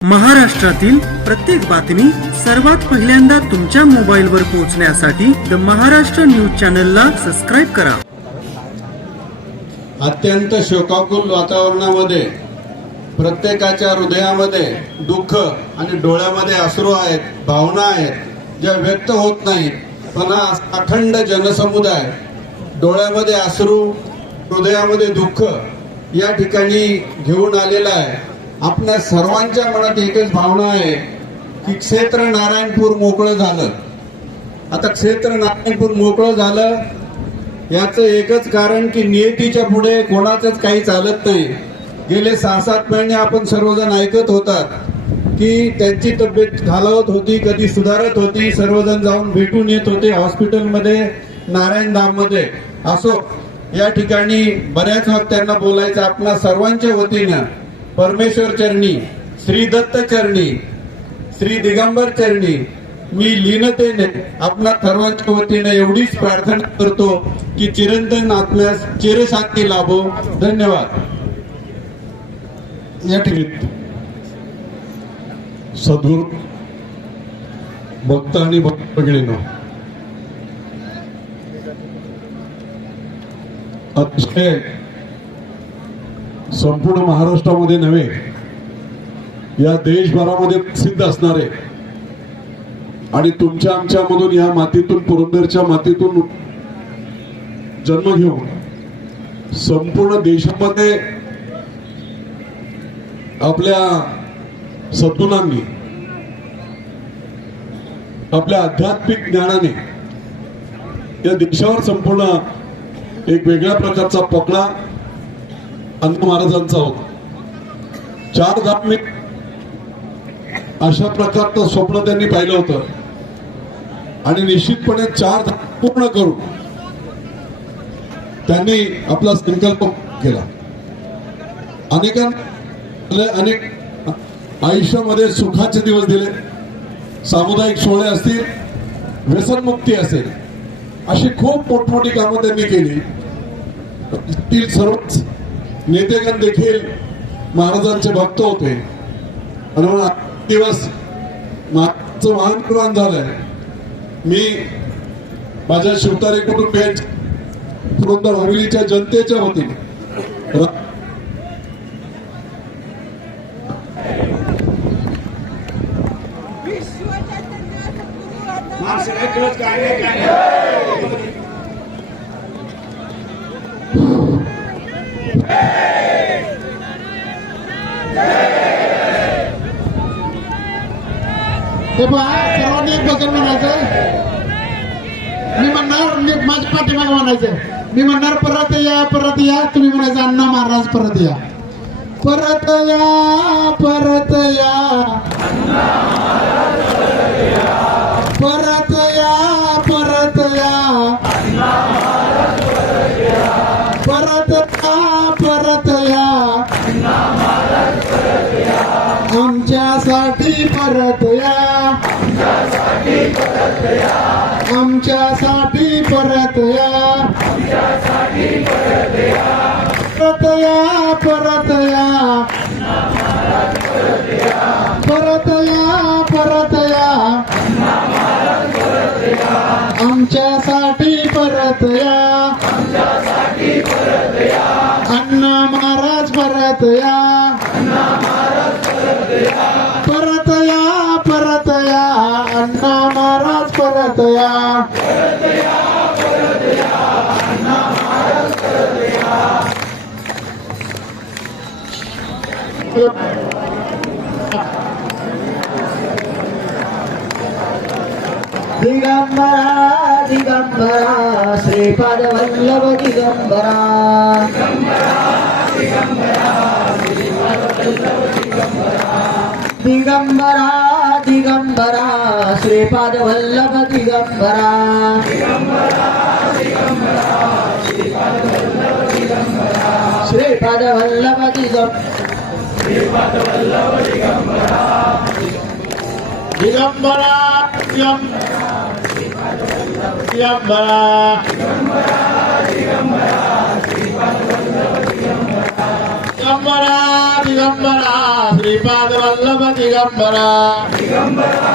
महाराष्ट्रातील प्रत्येक बातमी सर्वात पहिल्यांदा तुमच्या मोबाईलवर पोहोचण्यासाठी द महाराष्ट्र न्यूज चॅनलला सबस्क्राईब करा। अत्यंत शोकाकुल वातावरणामध्ये प्रत्येकाच्या हृदयामध्ये दुःख आणि डोळ्यामध्ये अश्रू आहेत, भावना आहेत ज्या व्यक्त होत नाहीत। पण हा अखंड जनसमुदाय डोळ्यामध्ये अश्रू, हृदयामध्ये दुःख या ठिकाणी घेऊन आलेला आहे। आपल्या सर्वांच्या मनात एकच भावना आहे की क्षेत्र नारायणपूर मोकळं झालं। आता क्षेत्र नारायणपूर मोकळं झालं याचं एकच कारण की नियतीच्या पुढे कोणाचंच काही चालत नाही। गेले 6-7 महिने आपण सर्वजण ऐकत होतात की त्यांची तब्येत खालावत होती, कधी सुधारत होती, सर्वजण जाऊन भेटून येत होते हॉस्पिटलमध्ये, नारायणधाममध्ये असो। या ठिकाणी बऱ्याच वक्त त्यांना बोलायचं आपल्या सर्वांच्या वतीनं परमेश्वर चरणी, श्री दत्त चरणी, श्री दिगंबर चरणी मी लीनतेने आपल्या सर्वांच्या वतीने एवढीच प्रार्थना करतो की चिरंतन आपल्यास चिरशांती लाभो। धन्यवाद। या ठिकाणी सद्गुरू भक्त आणि भगिनींनो, अतिशय संपूर्ण महाराष्ट्रामध्ये नव्हे या देशभरामध्ये प्रसिद्ध असणारे आणि तुमच्या आमच्यामधून या मातीतून, पुरंदरच्या मातीतून जन्म घेऊन संपूर्ण देशामध्ये आपल्या सद्गुणांनी, आपल्या आध्यात्मिक ज्ञानाने या देशावर संपूर्ण एक वेगळ्या प्रकारचा पकडा अण्णा महाराजांचा होता। 4 धार्मिक अशा प्रकारचं स्वप्न त्यांनी पाहिलं होतं आणि निश्चितपणे 4 पूर्ण करून त्यांनी आपला संकल्प केला। अनेक आयुष्यामध्ये सुखाचे दिवस दिले, सामुदायिक सोहळे असतील, व्यसनमुक्ती असेल, अशी खूप मोठमोठी कामं त्यांनी केली। सर्वच नेतेगण देखील महाराजांचे भक्त होते आणि म्हणून दिवस महाराजांचं महान झालंय। मी माझ्या शिवतारे कुटुंबियांच्या, पुरंदर हवेलीच्या जनतेच्या वतीने सर्वांनी एक भजन म्हणायचं। मी म्हणणार, माझ्या पाठीमागे म्हणायचं, मी म्हणणार परत या, परत या, तुम्ही म्हणायचं अण्णा महाराज परत या, परत या, परत या, परत या, परत या, परत या, परत या, आमच्यासाठी परत या, आमच्यासाठी परत या, परत या, परत या, परत या, परत या, आमच्यासाठी परत या, अण्णा महाराज परत या, परत या, परत या, अण्णा महाराज परत या, दिगंबरा दिगंबरा श्रीपाद वल्लभ दिगंबरा, दिगंबरा दिगंबरा श्रीपाद वल्लभ दिगंबरा, श्रीपाद वल्लभ दिगंबरा दिगंबरा दिगंबरा श्रीपाद वल्लभ दिगंबरा दिगंबरा